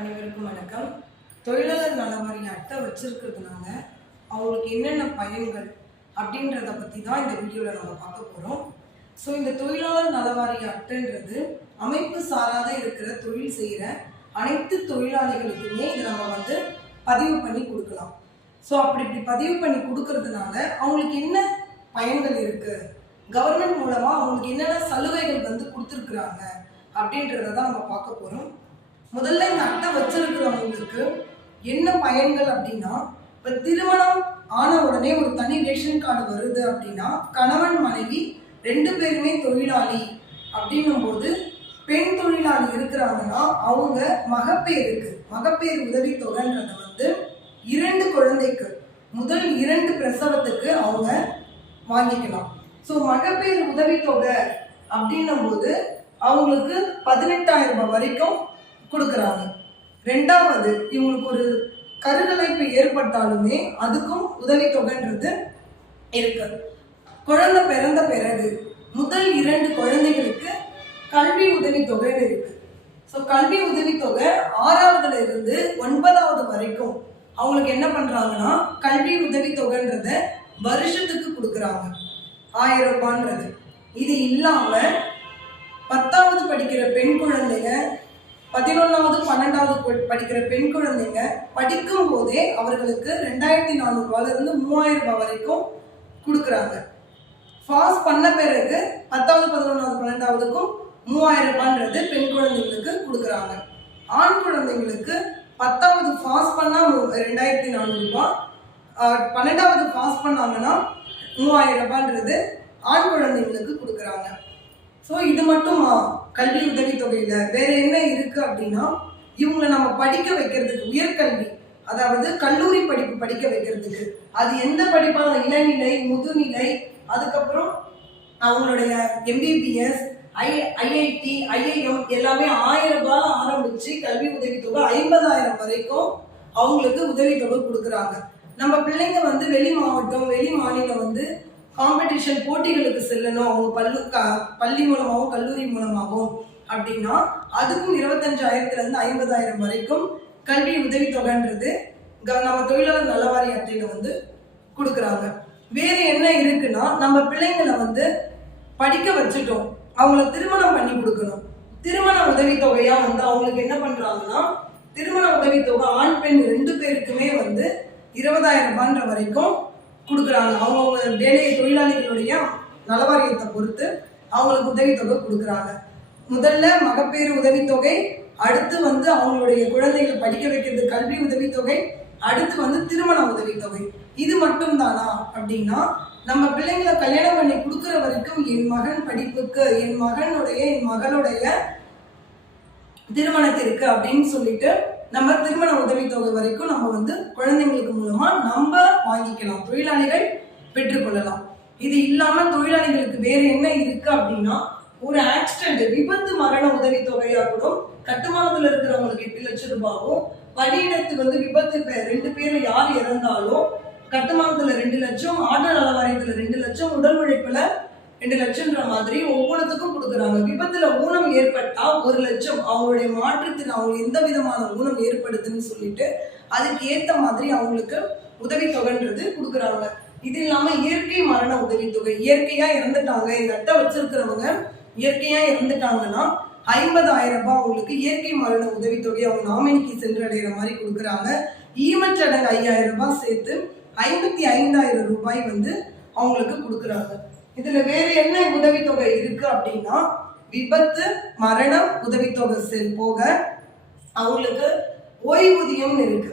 அனைவருக்கும் வணக்கம். தொழிலாளர் நல வாரிய அட்டை வச்சிருக்கிறதுனால அவங்களுக்கு என்னென்ன பயன்கள் அப்படின்றத பற்றி தான் இந்த வீடியோவில் நம்ம பார்க்க போகிறோம். ஸோ இந்த தொழிலாளர் நல வாரிய அட்டைன்றது அமைப்பு சாராத இருக்கிற தொழில் செய்கிற அனைத்து தொழிலாளிகளுக்குமே இதை நம்ம பதிவு பண்ணி கொடுக்கலாம். ஸோ இப்படி பதிவு பண்ணி கொடுக்கறதுனால அவங்களுக்கு என்ன பயன்கள் இருக்கு, கவர்மெண்ட் மூலமாக அவங்களுக்கு என்னென்ன சலுகைகள் கொடுத்துருக்குறாங்க அப்படின்றத தான் நம்ம பார்க்க போகிறோம். முதல்ல இந்த அட்டை வச்சிருக்கிறவங்களுக்கு என்ன பயன்கள் அப்படின்னா, இப்போ திருமணம் ஆன உடனே ஒரு தனி ரேஷன் கார்டு வருது அப்படின்னா கணவன் மனைவி 2 பேருமே தொழிலாளி அப்படின்னும் போது பெண் தொழிலாளி இருக்கிறாங்கன்னா அவங்க மகப்பேறு உதவித்தொகைன்றத 2 குழந்தைக்கு முதல் 2 பிரசவத்துக்கு அவங்க வாங்கிக்கலாம். ஸோ மகப்பேறு உதவித்தொகை அப்படின்னும் போது அவங்களுக்கு 18,000 ரூபாய் வரைக்கும் கொடுக்குறாங்க. 2வது இவங்களுக்கு ஒரு கருக்கலைப்பு ஏற்பட்டாலுமே அதுக்கும் உதவித்தொகைன்றது இருக்கு. குழந்தை பிறந்த பிறகு முதல் 2 குழந்தைகளுக்கு கல்வி உதவித்தொகைன்னு இருக்கு. ஸோ கல்வி உதவித்தொகை 6வதுல இருந்து 9வது வரைக்கும் அவங்களுக்கு என்ன பண்றாங்கன்னா கல்வி உதவித்தொகைன்றத வருஷத்துக்கு கொடுக்குறாங்க 1000 ரூபான்றது. இது இல்லாம 10வது படிக்கிற பெண் குழந்தைங்க, 11வது 12வது படிக்கிற பெண் குழந்தைங்க படிக்கும் போதே அவர்களுக்கு 2400 ரூபாயிலிருந்து 3000 ரூபாய் வரைக்கும் கொடுக்குறாங்க. பாஸ் பண்ண பிறகு 10வது 11வது 12வதுக்கும் 3000 ரூபான்றது பெண் குழந்தைங்களுக்கு கொடுக்குறாங்க. ஆண் குழந்தைங்களுக்கு 10வது பாஸ் பண்ணா 2400 ரூபாய், 12வது பாஸ் பண்ணாங்கன்னா 3000 ரூபான்றது ஆண் குழந்தைங்களுக்கு கொடுக்குறாங்க. ஸோ இது மட்டுமா கல்வி உதவித்தொகையில வேற என்ன இருக்கு அப்படின்னா, இவங்களை நம்ம படிக்க வைக்கிறதுக்கு உயர்கல்வி, அதாவது கல்லூரி படிப்பு படிக்க வைக்கிறதுக்கு, அது எந்த படிப்பா, இளநிலை, முதுநிலை, அதுக்கப்புறம் அவங்களுடைய MBBS, IIT, IIM எல்லாமே 1000 ரூபாய் ஆரம்பிச்சு கல்வி உதவித்தொகை 50,000 வரைக்கும் அவங்களுக்கு உதவித்தொகை கொடுக்குறாங்க. நம்ம பிள்ளைங்க வெளி மாவட்டம் வெளி மாநிலம் காம்படிஷன் போட்டிகளுக்கு செல்லணும், அவங்க பள்ளி மூலமாகவும் கல்லூரி மூலமாகவும் அப்படின்னா அதுக்கும் 25,000 50,000 வரைக்கும் கல்வி உதவித்தொகைன்றது நம்ம தொழிலாளர் நல வாரிய அட்டையில கொடுக்குறாங்க. வேற என்ன இருக்குன்னா, நம்ம பிள்ளைங்களை படிக்க வச்சுட்டோம், அவங்கள திருமணம் பண்ணி கொடுக்கணும். திருமண உதவித்தொகையா அவங்களுக்கு என்ன பண்றாங்கன்னா, திருமண உதவித்தொகை ஆண் பெண் 2 பேருக்குமே 20,000 ரூபான்ற வரைக்கும் கொடுக்குறாங்க. அவங்கவுங்க வேலையை தொழிலாளிகளுடைய நலவாரியத்தை பொறுத்து அவங்களுக்கு உதவித்தொகை கொடுக்குறாங்க. முதல்ல மகப்பேறு உதவித்தொகை, அடுத்து அவங்களுடைய குழந்தைகள் படிக்க வைக்கிறது கல்வி உதவித்தொகை, அடுத்து திருமண உதவித்தொகை. இது மட்டும் தானா அப்படின்னா, நம்ம பிள்ளைங்களை கல்யாணம் பண்ணி கொடுக்குற வரைக்கும் என் மகன் படிப்புக்கு, என் மகளுடைய திருமணத்திற்கு அப்படின்னு சொல்லிட்டு நம்ம திருமண உதவித்தொகை வரைக்கும் நம்ம குழந்தைங்களுக்கு மூலமா நம்ம வாங்கிக்கலாம், தொழிலாளிகள் பெற்றுக்கொள்ளலாம். இது இல்லாம தொழிலாளிகளுக்கு வேற என்ன இருக்கு அப்படின்னா, ஒரு ஆக்சிடென்ட், விபத்து மரண உதவித்தொகையா கூட கட்டுமானத்துல இருக்கிறவங்களுக்கு 8 லட்சம் ரூபாயும், பணியிடத்து விபத்து 2 பேர் யார் இறந்தாலும் கட்டுமானத்துல 2 லட்சம், ஆட்டோ நல வாரியத்துல 2 லட்சம், உடல் உழைப்புல 2 லட்சம்ன்ற மாதிரி ஒவ்வொருத்துக்கும் கொடுக்குறாங்க. விபத்துல ஊனம் ஏற்பட்டா 1 லட்சம், அவங்களுடைய மாற்றத்தில் அவங்க எந்த விதமான ஊனம் ஏற்படுதுன்னு சொல்லிட்டு அதுக்கு ஏத்த மாதிரி அவங்களுக்கு உதவித்தொகைன்றது கொடுக்குறாங்க. இது இல்லாம இயற்கை மரண உதவித்தொகை, இயற்கையா இறந்துட்டாங்க, இந்த அட்டை வச்சிருக்கிறவங்க இயற்கையா இறந்துட்டாங்கன்னா 50,000 ரூபாய் அவங்களுக்கு இயற்கை மரண உதவித்தொகை அவங்க நாமினிக்கு சென்றடைகிற மாதிரி கொடுக்குறாங்க. ஈமச்சடங்கு 5,000 ரூபாய் சேர்த்து 55,000 ரூபாய் அவங்களுக்கு கொடுக்குறாங்க. இதுல வேற என்ன உதவித்தொகை இருக்கு அப்படின்னா, விபத்து மரணம் உதவித்தொகை போக அவங்களுக்கு ஓய்வூதியம் இருக்கு.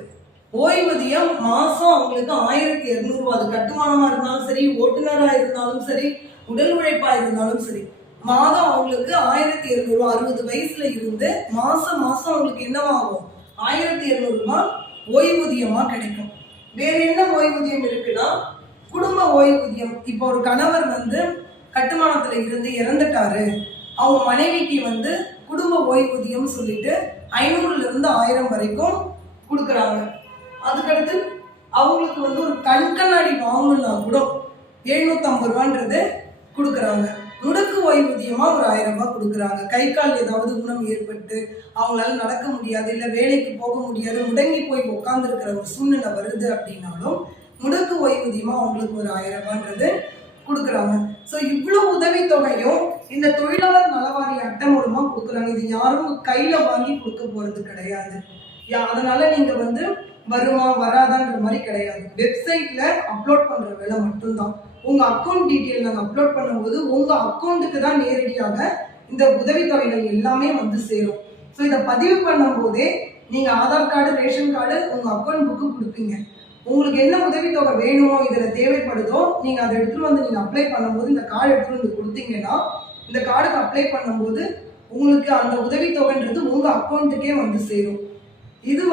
ஓய்வூதியம் மாசம் அவங்களுக்கு 1,200 ரூபாய். அது கட்டுமானமா இருந்தாலும் சரி, ஓட்டுநரா இருந்தாலும் சரி, உடல் உழைப்பா இருந்தாலும் சரி, மாதம் அவங்களுக்கு 1,200 ரூபாய். 60 வயசுல இருந்து மாசம் அவங்களுக்கு என்னவாகும், 1,200 ரூபாய் ஓய்வூதியமா கிடைக்கும். வேற என்ன ஓய்வூதியம் இருக்குன்னா, குடும்ப ஓய்வூதியம். இப்போ ஒரு கணவர் கட்டுமானத்துல இருந்து இறந்துட்டாரு, அவங்க மனைவிக்கு குடும்ப ஓய்வூதியம் சொல்லிட்டு 500ல இருந்து 1000 வரைக்கும் கொடுக்குறாங்க. அதுக்கடுத்து அவங்களுக்கு ஒரு கண்கண்ணாடி வாங்கணும்னா கூட 750 ரூபான்றது கொடுக்குறாங்க. முடக்கு ஓய்வூதியமா ஒரு 1000 ரூபாய் கொடுக்குறாங்க. கை கால் ஏதாவது ஊனம் ஏற்பட்டு அவங்களால நடக்க முடியாது, இல்லை வேலைக்கு போக முடியாது, முடங்கி போய் உட்கார்ந்து இருக்கிற ஒரு சூழ்நிலை வருது அப்படின்னாலும் முடக்கு ஓய்வூதியமா அவங்களுக்கு ஒரு 1000 ரூபான்றது கொடுக்குறாங்க. ஸோ இவ்வளோ உதவித்தொகையும் இந்த தொழிலாளர் நலவாரிய அட்டை மூலமா கொடுக்குறாங்க. இது யாரும் கையில வாங்கி கொடுக்க போறது கிடையாது. அதனால நீங்க வருமா வராதான்ற மாதிரி கிடையாது. வெப்சைட்ல அப்லோட் பண்ற வேலை மட்டும்தான். உங்க அக்கௌண்ட் டீட்டெயில் நாங்கள் அப்லோட் பண்ணும்போது உங்க அக்கௌண்ட்டுக்கு தான் நேரடியாக இந்த உதவித்தொகைகள் எல்லாமே சேரும். ஸோ இதை பதிவு பண்ணும் போதே நீங்க ஆதார் கார்டு, ரேஷன் கார்டு, உங்க அக்கௌண்ட் புக்கு கொடுப்பீங்க. உங்களுக்கு என்ன உதவித்தொகை வேணுமோ, இதில் தேவைப்படுதோ, நீங்கள் அதை எடுத்துகிட்டு நீங்கள் அப்ளை பண்ணும்போது இந்த கார்டு எடுத்துகிட்டு கொடுத்தீங்கன்னா, இந்த கார்டுக்கு அப்ளை பண்ணும்போது உங்களுக்கு அந்த உதவித்தொகைன்றது உங்கள் அக்கௌண்ட்டுக்கே சேரும். இது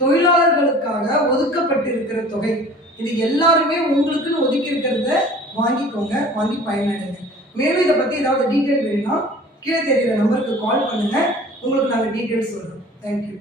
தொழிலாளர்களுக்காக ஒதுக்கப்பட்டிருக்கிற தொகை. இது எல்லாருமே உங்களுக்குன்னு ஒதுக்கி இருக்கிறத வாங்கிக்கோங்க, வாங்கி பயனடைங்க. மேலும் இதை பற்றி ஏதாவது டீட்டெயில் வேணும்னா கீழே தெரிகிற நம்பருக்கு கால் பண்ணுங்கள், உங்களுக்கு நாங்கள் டீட்டெயில்ஸ் சொல்கிறோம். தேங்க்யூ.